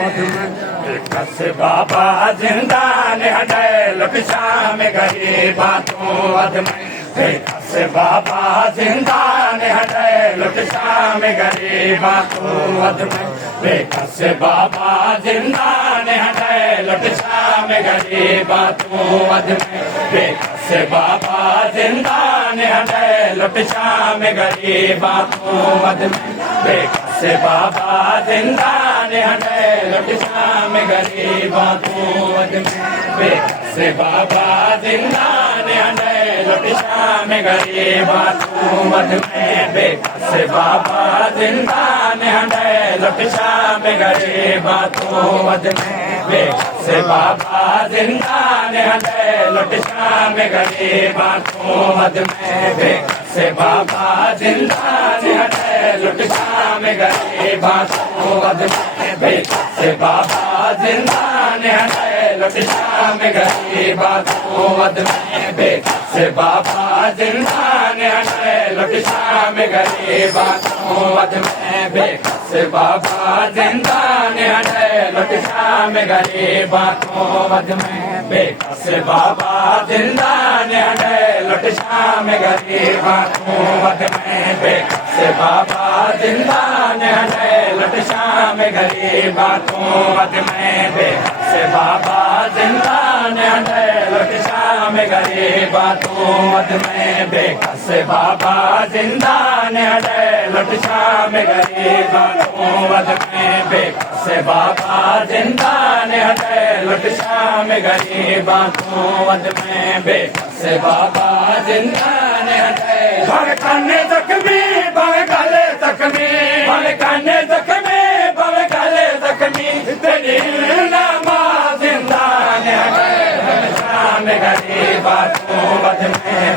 से बाबा जिंदा ने हटे लुट शाम गरीबा तू वध में से बाबा जिंदा ने हटे लुट शाम गरीबा तू वध में से बाबा जिंदा ने हटे लुट शाम गरीबा तू वध में से बाबा जिंदा ने हटे लुट शाम गरीबा तू वध में से बाबा जिंदा ने हटे लुट शाम गरीबा तू वध में से बाबा जिंदा ने हटे लुट शाम गरीबा तू वध में से बाबा जिंदा ने हटे लुट शाम गरीबा तू वध में से बाबा जिंदा ने हटे लुट शाम गरीबा तू वध में से बाबा जिंदा ने हटे लुट शाम गरीबा तू वध में से बाबा जिंदा ने हटे लुट शाम गरीबा तू वध में से बाबा जिंदा ने हटे लुट शाम गरीबा तू वध में से बाबा जिंदा ने हटे लुट शाम गरीबा तू वध में से बाबा जिंदा ने हटे लुट शाम गरीबा तू वध में से बाबा जिंदा ने हटे लुट शाम गरीबा तू वध में से बाबा जिंदा ने हटे लुट शाम गरीबा तू वध में से बाबा जिंदा ने हटे लुट शाम गरीबा तू वध में से बाबा जिंदा ने हटे लुट शाम गरीबा तू वध में से बाबा जिंदा ने हटे भव काने जख्मी भव गले जख्मी भव काने जख्मी भव गले जख्मी तेरी नामा जिंदा ने हटे शाम गरीबा तू वध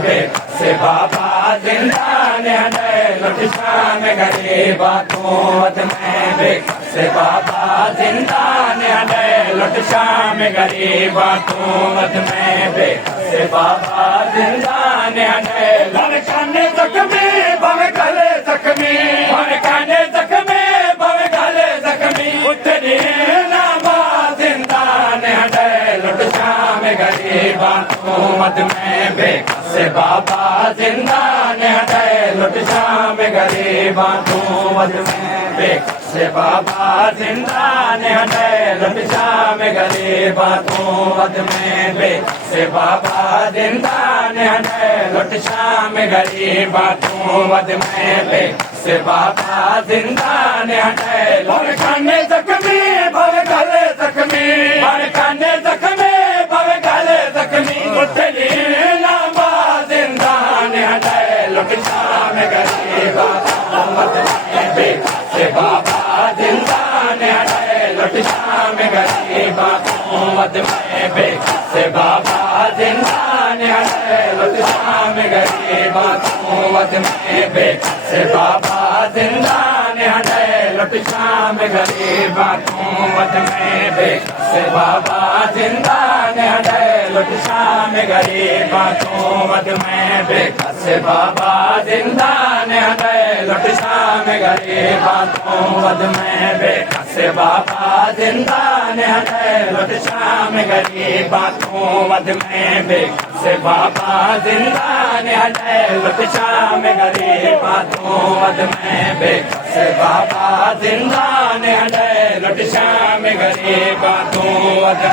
में से बाबा जिंदा ने हटे लुट शाम गरीबा तू वध में से बाबा जिंदा ने हटे लुट शाम गरीबा तू वध में से बाबा जिंदा ने हटे भव काने जख्मी भव गले जख्मी भव काने जख्मी भव गले जख्मी तेरी नामा जिंदा ने हटे लुट शाम गरीबा तू वध में से बाबा जिंदा ने हटे लुट शाम गरीबा तू वध में से बाबा जिंदा ने हटे लुट शाम गरीबा तू वध में से बाबा जिंदा ने हटे लुट शाम गरीबा तू वध में से बाबा जिंदा ने हटे भव काने जख्मी भव गले जख्मी भव काने जख्मी भव गले जख्मी तेरी नामा जिंदा ने हटे लुट शाम गरीबा तू वध में से बाबा जिंदा ने हटे लुट शाम गरीबा तू वध में से बाबा जिंदा ने हटे लुट शाम गरीबा तू वध में से बाबा जिंदा ने हटे लुट शाम गरीबा तू वध में से बाबा जिंदा ने हटे लुट शाम गरीबा तू वध में से बाबा जिंदा ने हटे लुट शाम गरीबा तू वध में से बाबा जिंदा ने हटे लुट शाम गरीबा तू वध में से बाबा जिंदा ने हटे लुट शाम गरीबा तू वध में से बाबा जिंदा ने हटे लुट शाम गरीबा तू वध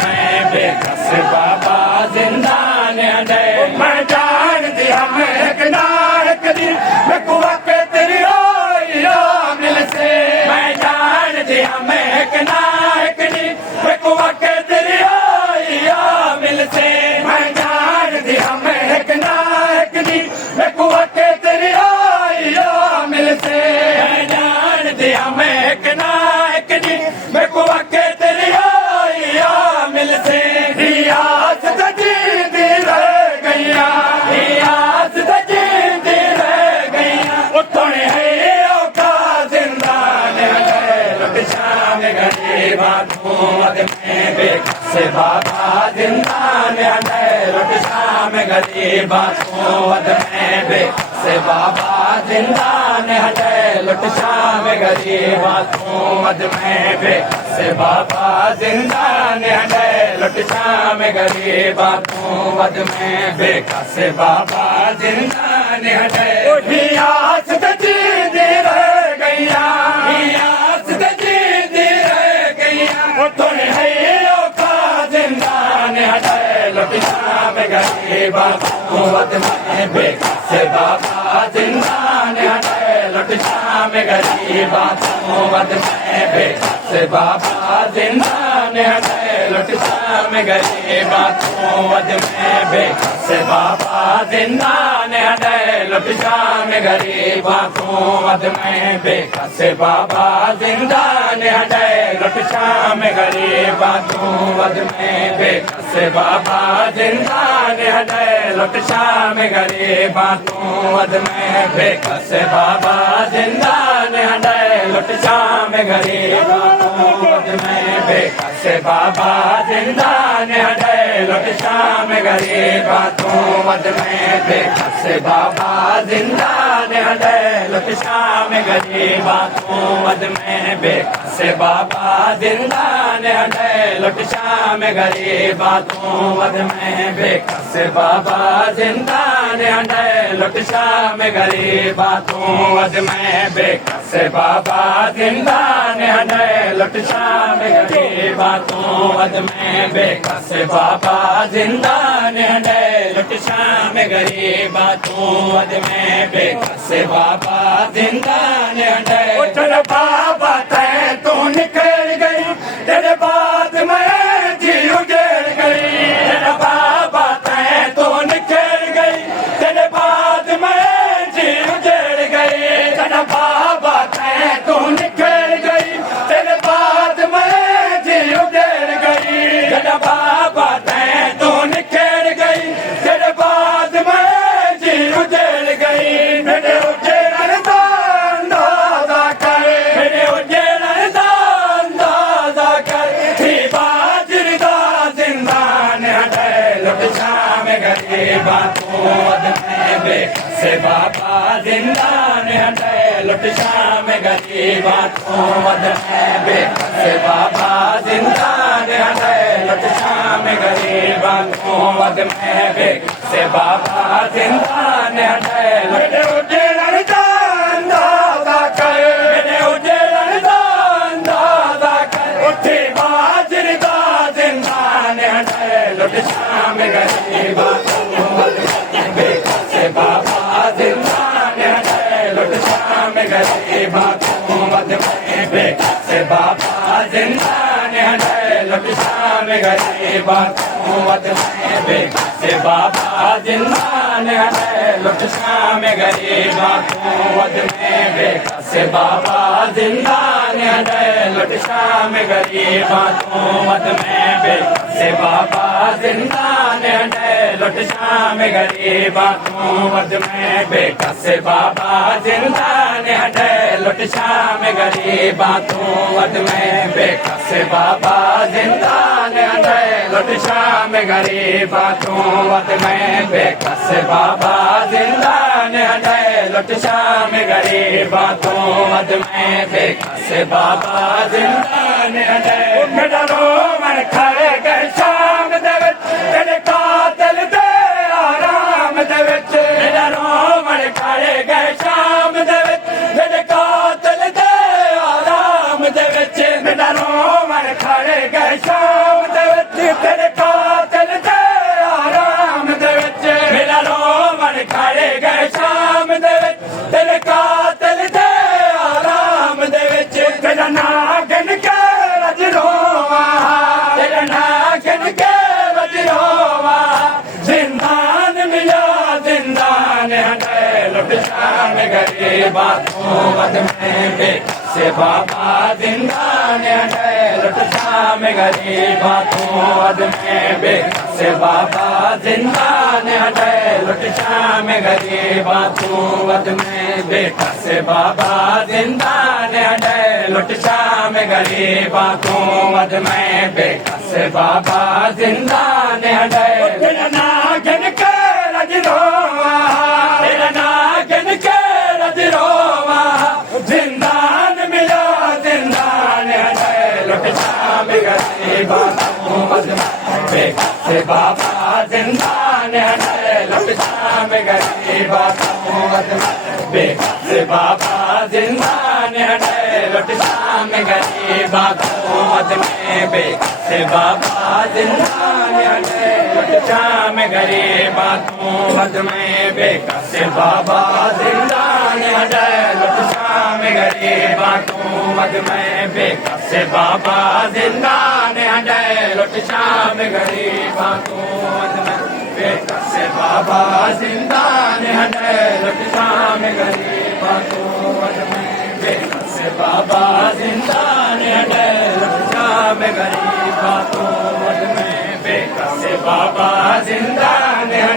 में से बाबा जिंदा ने हटे मैं जान दिया मैं एक नारक दिन मैं कुआ के तेरी रोइयो मिल से मैं जान दिया मैं एक नारक दिन मैं कुआ के तेरी रोइयो मिल से मैं जान दिया मैं एक नारक दिन मैं कुआ के तेरी रोइयो मिल से मैं जान दिया मैं एक नारक दिन मैं कुआ के तेरी रोइयो मिल से रियाज दजीदी रह गईया रियाज दजीदी रह गईया उठने है औका जिंदा ने हटे लुट शाम गरीबा तू वध में से बाबा जिंदा ने हटे लुट शाम गरीबा तू वध में से बाबा जिंदान हटे लुट शाम गरीबा तू वध में बेकस बाबा जिंदान हटे लुट शाम गरीबा तू वध में बेकस बाबा जिंदान हटे आस जी रह गैया आस जी रह गैया तुम है औखा जिंदान हटे लुट शाम गरीबा तू वध में बेकस बाबा जिंदान हटे लुट शाम गरीबा तू वध में बेकस बाबा जिंदान हटे लुट शाम गरीबा तू वध में बेकस बाबा जिंदान हटे लुट शाम गरीबा तू वध में बेकस बाबा जिंदान हटे लुट शाम गरीबा तू वध में बेकस बाबा जिंदान हटे लुट शाम गरीबा तू वध में बेकस बाबा जिंदान हटे लुट शाम गरीबा तू वध में बेकस बाबा जिंदान हटे लुट शाम गरीबा तू वध में बेकस बाबा जिंदान हटे लुट शाम गरीबा तू वध में बेकस बाबा जिंदान हटे लुट शाम गरीबा तू वध में बेकस बाबा जिंदान हटे लुट शाम गरीबा तू वध में बेकस बाबा जिंदान हटे लुट शाम गरीबा तू वध में बेकस बाबा जिंदान हटे लुट शाम गरीबा तू वध में बेकस बाबा जिंदान हटे उठल बाबा तै तू निकल गई तेरे बाद मैं जी उजड़ गई तेरा बाबा तै तू निकल गई तेरे बाद मैं जी उजड़ गई तेरा बाबा तै तू निकल गई तेरे बाद मैं जी उजड़ गई तेरा बाबा तै तू निकल गई तेरे बाद मैं जी उजड़ गई मेरे उजड़न दा अंदाजा कर मेरे उजड़न दा अंदाजा कर थी बाजर दा जिंदान हटे लुट शाम गरीबा तू वध में बेकस बाबा जिंदान हटे लुट शाम गरीबा तू वध में बेकस बाबा जिंदान हटे लुट शाम गरीबा तू वध में बेकस बाबा जिंदान हटे मेरे उजड़न दा अंदाजा कर मेरे उजड़न दा अंदाजा कर उठी बाजर दा जिंदान हटे लुट शाम गरीबा तू वध में बेकस बाबा जिंदान हटे लुट शाम गरीबा तू वध में बेकस बाबा जिंदान हटे लुट शाम गरीबा तू वध में बेकस बाबा जिंदान हटे लुट शाम गरीबा तू वध में बेकस बाबा जिंदान हटे लुट शाम गरीबा तू वध में बेकस बाबा जिंदान हटे लुट शाम गरीबा तू वध में बेकस बाबा जिंदान हटे लुट शाम गरीबा तू वध में बेकस बाबा जिंदान हटे लुट शाम गरीबा तू वध में बेकस बाबा जिंदान हटे लुट शाम गरीबा तू वध में बेकस बाबा जिंदान हटे मेरा रोमन खड़े गए शाम दे विच तेरे कातिल दे आराम दे विच मेरा रोमन खड़े गए शाम दे विच तेरे कातिल दे आराम दे विच मेरा रोमन खड़े गए शाम दे विच तेरे कातिल दे आराम दे विच मेरा रोमन खड़े गए शाम दे विच तेरे कातिल दे आराम दे विच तेरा नाम गिन के रज रोवा तेरा नाम गिन के रज रोवा जिंदान मिला जिंदान हटे लुट शाम गरीबा तू वध में बेकस बाबा जिंदान हटे लुट शाम गरीबा तू वध में बेकस बाबा जिंदान हटे लुट शाम गरीबा तू वध में बेकस बाबा जिंदान हटे लुट शाम गरीबा तू वध में बेकस बाबा जिंदान हटे तेरा नागिन के रज रोवा तेरा नागिन के रज शाम गरीबा तू अजमाए बेकस बाबा जिंदान है लुट शाम गरीबा तू अजमाए बेकस बाबा जिंदान है लुट शाम गरीबा तू अजमाए बेकस बाबा जिंदान है लुट शाम गरीबा तू अजमाए बेकस बाबा जिंदान है लुट शाम गरीबा तू अजमाए बेकस बाबा जिंदान है लुट शाम गरीबा तू अजमाए बेकस बाबा जिंदान है लुट शाम गरीबा तू अजमाए बेकस बाबा जिंदान है लुट शाम गरीबा तू अजमाए बेकस बाबा जिंदान है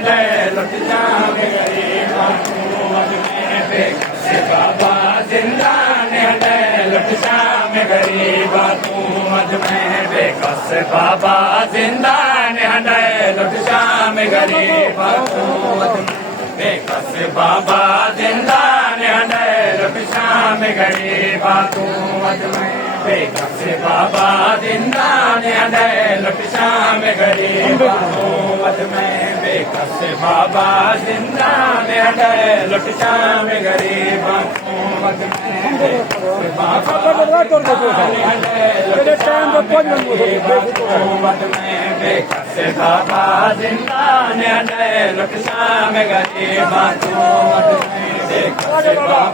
लुट शाम गरीबा तू अजमाए बेकस बाबा जिंदान है लुट शाम गरीबा तू अजमाए बेकस बाबा जिंदान है लुट शाम गरीबा तू अजमाए बेकस बाबा जिंदान है लुट शाम गरीबा तू अजमाए बेकस बाबा जिंदान है लुट शाम गरीबा तू अजमाए बेकस बाबा जिंदान है लुट शाम गरीबा तू अजमाए बेकस बाबा जिंदान है लुट शाम गरीबा तू अजमाए बेकस बाबा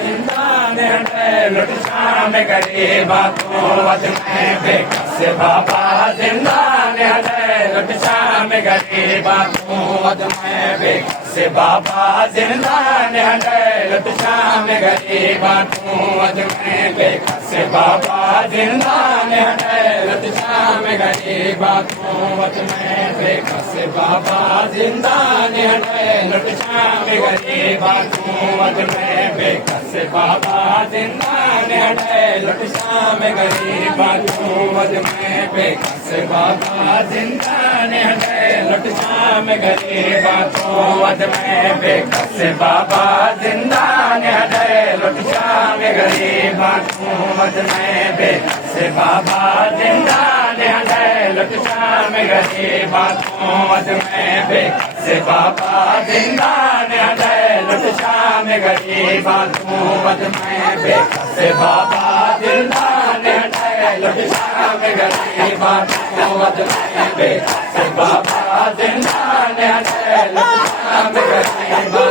जिंदान है लुट शाम गरीबा तू अजमाए बेकस बाबा जिंदान है लुट शाम गरीबा तू अजमाए बेकस बाबा जिंदान है लुट शाम गरीबा तू अजमाए बेकस बाबा जिंदान है लुट शाम गरीबा तू अजमाए बेकस बाबा जिंदान है लुट शाम गरीबा तू अजमाए बेकस बाबा जिंदान है लुट शाम गरीबा तू अजमाए बेकस बाबा जिंदान है लुट शाम गरीबा तू अजमाए बेकस बाबा जिंदान है लुट शाम गरीबा तू अजमाए बेकस बाबा जिंदान है लुट शाम गरीबा तू अजमाए बेकस बाबा जिंदान है लुट शाम गरीबा तू अजमाए बेकस बाबा जिंदान है लुट शाम गरीबा तू अजमाए बेकस बाबा जिंदान है लुट शाम गरीबा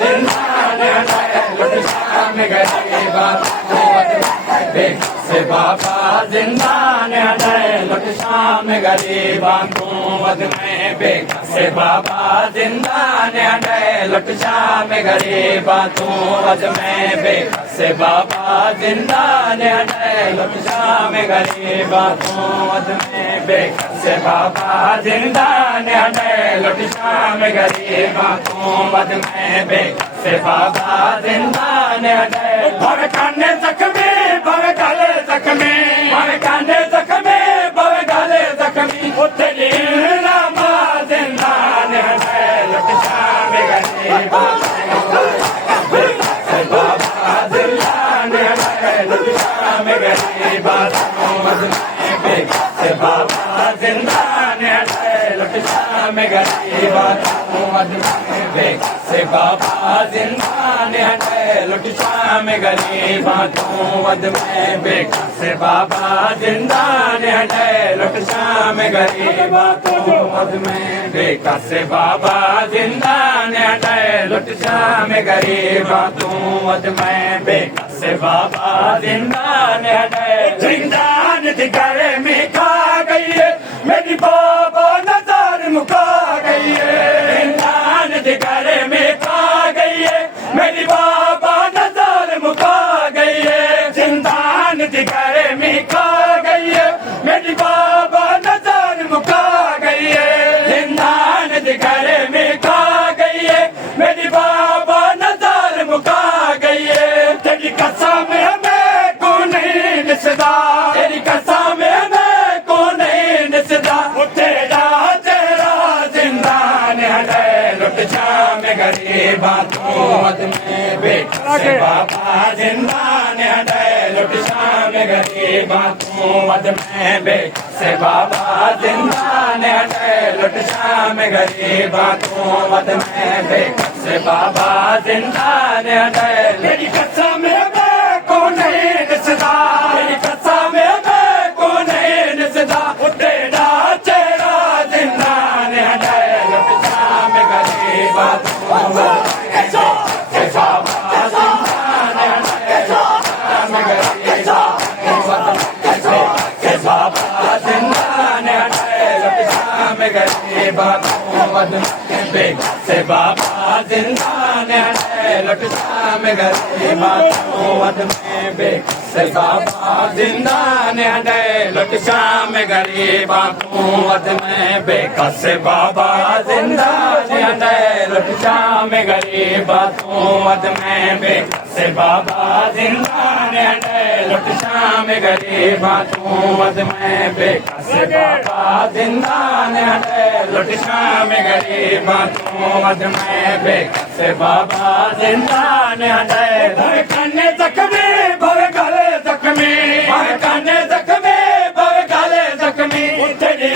जिंदान है लुट शाम गरीबा तू अजमाए बेकस बाबा जिंदान है लुट शाम गरीबा तू अजमाए बेकस बाबा जिंदान है लुट शाम गरीबा तू अजमाए बेकस बाबा जिंदान है लुट शाम गरीबा तू अजमाए बेकस बाबा जिंदान है लुट शाम गरीबा तू अजमाए बेकस बाबा जिंदान है भव काने जख्मी भव गले जख्मी भव काने जख्मी भव गले जख्मी उठे लीला जिंदान है लुट शाम गरीबा बाबा जिंदान है लुट शाम गरीबा तू अजमाए बेकस बाबा जिंदान है लुट शाम गरीबा तू अजमाए बेकस बाबा जिंदान है लुट शाम गरीबा तू अजमाए बेकस बाबा जिंदान है लुट शाम गरीबा तू अजमाए बेकस बाबा जिंदान है लुट शाम गरीबा तू अजमाए बेकस बाबा जिंदान है जिंदान दिगर में खा गई है मेरी बाबा नजर मुका गई है जिंदान दिगर में खा गई है मेरी बाबा नजर मुका गई है जिंदान दिगर में खा गई है मेरी बाबा नजर मुका गई है जिंदान दिगर में खा गई है मेरी बाबा नजर मुका गई है तेरी कसम हमें को नहीं निसदा तेरी कसम हमें को नहीं निसदा तेरा तेरा जिंदान है लुट शाम गरीबा तू अजमाए बेकस के बाबा जिंदान हटे लुट शाम गरीबा तू वध में बेकसे बाबा जिंदान हटे लुट शाम गरीबा तू वध में बेकसे बाबा जिंदान हटे मेरी कसम को नहीं दिसदा मेरी कसम को नहीं दिसदा तेरा चेहरा जिंदान हटे लुट शाम गरीबा तू वध में बेकसे बाबा जिंदान हटे शाम गरीबा तू वध में बेकसे बाबा जिंदान हटे लुट शाम गरीबा तू वध में बेकसे बाबा जिंदान हटे लुट शाम गरीबा तू वध में बेकसे बाबा जिंदान हटे लुट शाम गरीबा तू वध में बेकसे बाबा जिंदान हटे लुट शाम गरीबा तू वध में बेकसे बाबा जिंदान हटे लुट शाम गरीबा तू वध में बेकसे बाबा जिंदान हटे लुट शाम गरीबा तू वध में बेकसे बाबा जिंदान हटे भवे काने जख्मी भवे गले जख्मी भवे काने जख्मी भवे गले जख्मी तेरी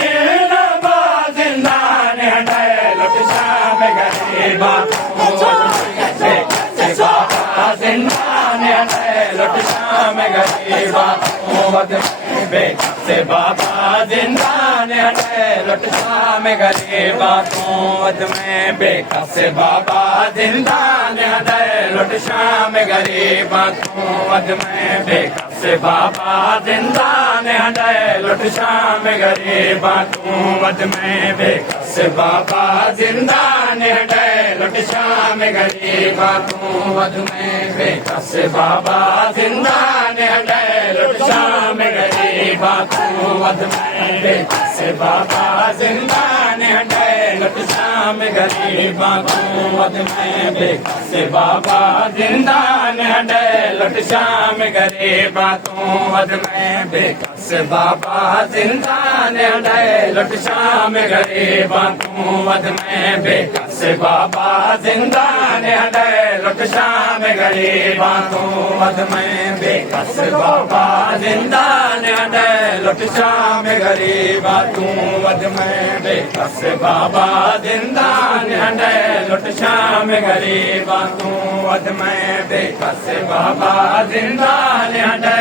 नवा जिंदान हटे लुट शाम गरीबा तू वध में बेकसे बाबा जिंदान हटे लुट शाम गरीबा तू वध में बेकसे बाबा जिंदान हटे लुट शाम गरीबा तू वध में बेकसे बाबा जिंदान हटे लुट शाम गरीबा तू वध में बेकसे बाबा जिंदान हटे लुट शाम गरीबा तू वध में बेकसे बाबा जिंदान हटे लुट शाम गरीबा तू वध में बेकसे बाबा जिंदान हटे लुट शाम गरीबा तू वध में बेकसे बाबा जिंदान हटे लुट शाम गरीबा तू वध में बेकसे बाबा जिंदान हटे लुट शाम गरीबा तू वध में बेकसे बाबा जिंदान हटे लुट शाम गरीबा तू वध में बेकसे बाबा जिंदान हटे लुट शाम गरीबा तू वध में बेकसे बाबा जिंदान हटे लुट शाम गरीबा तू वध में बेकसे बाबा जिंदान हटे लुट शाम गरीबा तू वध में बेकसे बाबा जिंदान हटे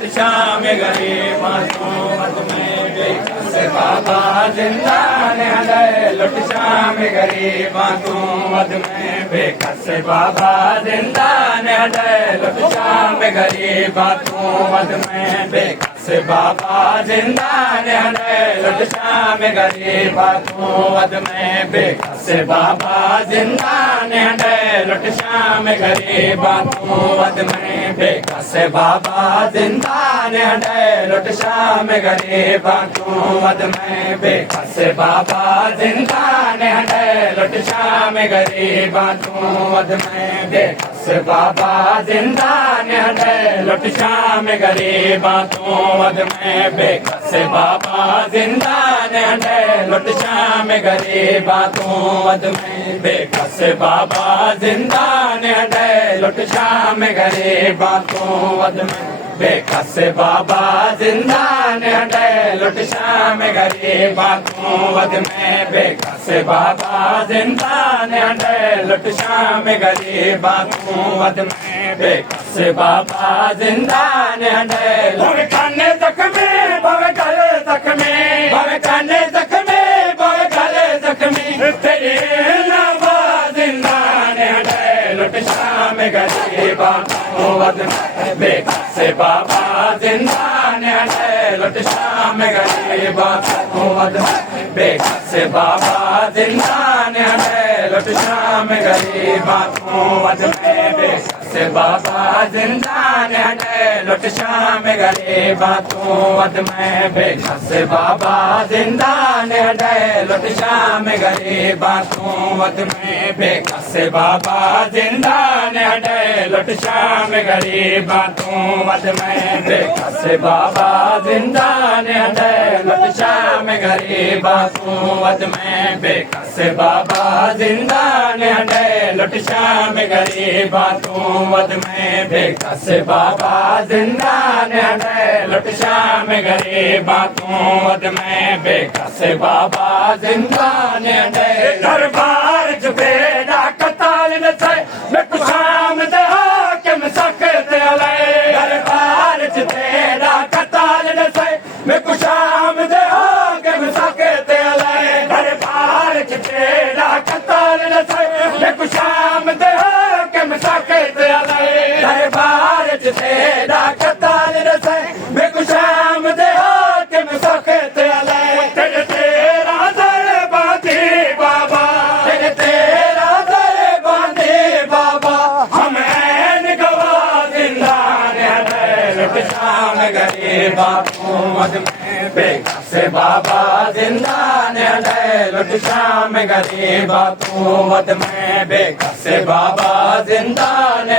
लुट शाम गरीबा तू वध में बेकसे बाबा जिंदान हटे लुट शाम गरीबा तू वध में बेकसे बाबा जिंदान हटे लुट शाम गरीबा तू वध में बेकसे बाबा जिंदान हटे लुट शाम गरीबा तू वध में बेकसे बाबा जिंदान हटे लुट शाम गरीबा तू वध में बेकसे बाबा जिंदान हटे लुट शाम गरीबा तू वध में बेकसे बाबा जिंदान हटे लुट शाम गरीबा तू वध में बेकसे बाबा जिंदान हटे लुट शाम गरीबा तू वध में बेकसे बाबा जिंदान हटे लुट शाम गरीबा तू वध में बेकसे बाबा जिंदान हटे लुट शाम गरीबा तू वध में बेकसे बाबा जिंदान हटे लुट शाम गरीबा तू वध में बेकसे बाबा जिंदान हटे लुट शाम गरीबा तू वध में बेकसे बाबा जिंदान हटे भवे काने जख्मी भवे गले जख्मी भवे काने जख्मी भवे गले जख्मी तेरी नवा जिंदान हटे लुट शाम गरीबा तू वध में बेकसे बाबा जिंदान हटे लुट शाम गरीबा तू वध में बेकसे बाबा जिंदान हटे लुट शाम गरीबा तू वध में बेकसे बाबा जिंदान हटे लुट शाम गरीबा तू वध में बेकसे बाबा जिंदान हटे लुट शाम गरीबा तू वध में बेकसे बाबा जिंदान हटे लुट शाम गरीबा तू वध में बेकस बाबा जिंदान हटे लुट शाम गरीबा तू वध में बेकस बाबा जिंदान हटे लुट शाम गरीबा तू वध में बेकस बाबा जिंदान हटे लुट शाम गरीबा तू वध में बेकस बाबा जिंदान हटे दरबार जुबेदा कताल न थे मैं शाम दे हाकिम सख्त अलय दरबार जुबेदा कताल न थे मैं शाम दे हाकिम सख्त अलय दरबार जुबेदा कताल न थे मैं शाम दे हाकिम सख्त अलय दरबार जुबेदा कताल न थे मैं शाम दे हाकिम सख्त अलय तेरा दर बांधे बाबा तेरा दर बांधे बाबा हम ऐन गवा जिंदान लुट शाम गरीबा तू वध में बेकस बाबा जिंदान लुट शाम गरीबा तू वध में बेकस बाबा जिंदान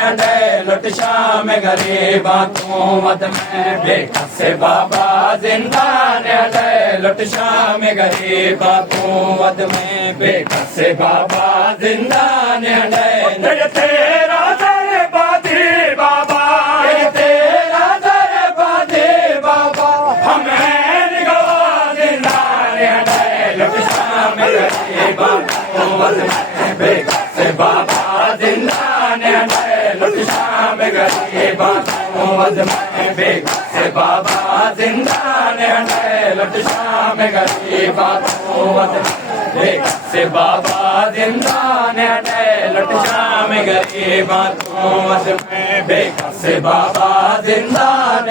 लुट शाम गरीबा तू वध में बेकस बाबा जिंदान लुट शाम गरीबा तू वध में बेकस बाबा जिंदान तेरा दर बांधे बाबा तेरा दर बांधे बाबा हम ऐन गवा जिंदान लुट शाम गरीबा तू वध में बेकस बाबा जिंदान लुट शाम गरीबा तू वध में बेकस बाबा जिंदान लुट शाम गरीबा तू वध में बेकस बाबा जिंदान लुट शाम गरीबा तू वध में बेकस बाबा जिंदान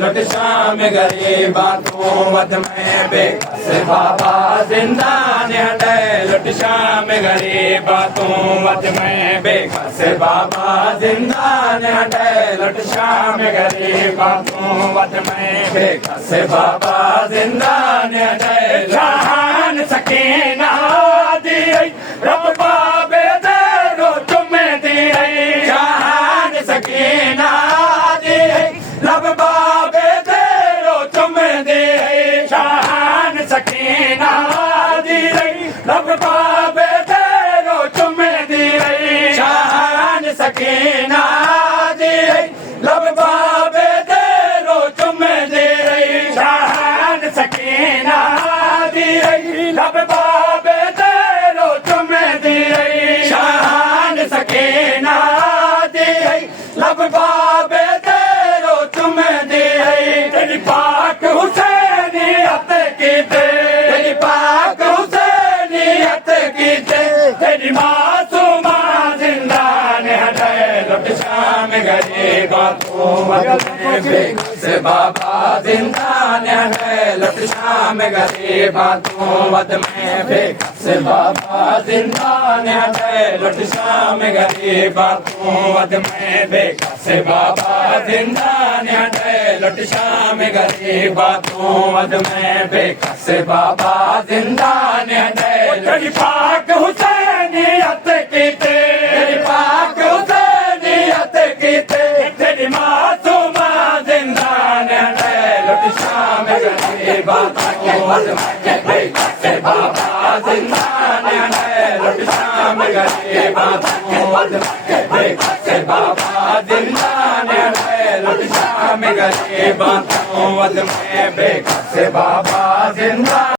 लुट शाम गरीबा तू वध में बेकस बाबा जिंदान लुट शाम गरीबा तू वध में बेकस बाबा जिंदान लुट शाम गरीबा तू वध में बेकस बाबा जिंदान जहान सकीना दी रब बाबे दे तुम्हें दी जहान सकीना दी रब बाबे दे तुम्हें दी जहान सकीना दी रब बाबे दे तुम्हें दी जहान सकीना दी रब बाबे दे तुम्हें दी जहान सकीना दी रब बाबे दे तुम्हें दी जहान सकीना दी रब बाबे दे तुम्हें दी तेरी पाक हुसैनियत की तेरी पाक हुसैनियत की तेरी मासूमा जिंदान है लुट शाम गरीबा तू वध में बेकस बाबा जिंदान है लुट शाम गरीबा तू वध में बेकस बाबा जिंदान है लुट शाम गरीबा तू वध में बेकस बाबा जिंदान है लुट शाम गरीबा तू वध में बेकस बाबा जिंदान है तेरी पाक हुसैनियत की तेरी पाक हुसैनियत की तेरी मासूमा जिंदान है लुट शाम गरीबा तू वध में बेकस बाबा जिंदान है लुट शाम गरीबा तू वध में बेकस बाबा जिंदान है लुट शाम गरीबा तू वध में बेकस बाबा जिंदान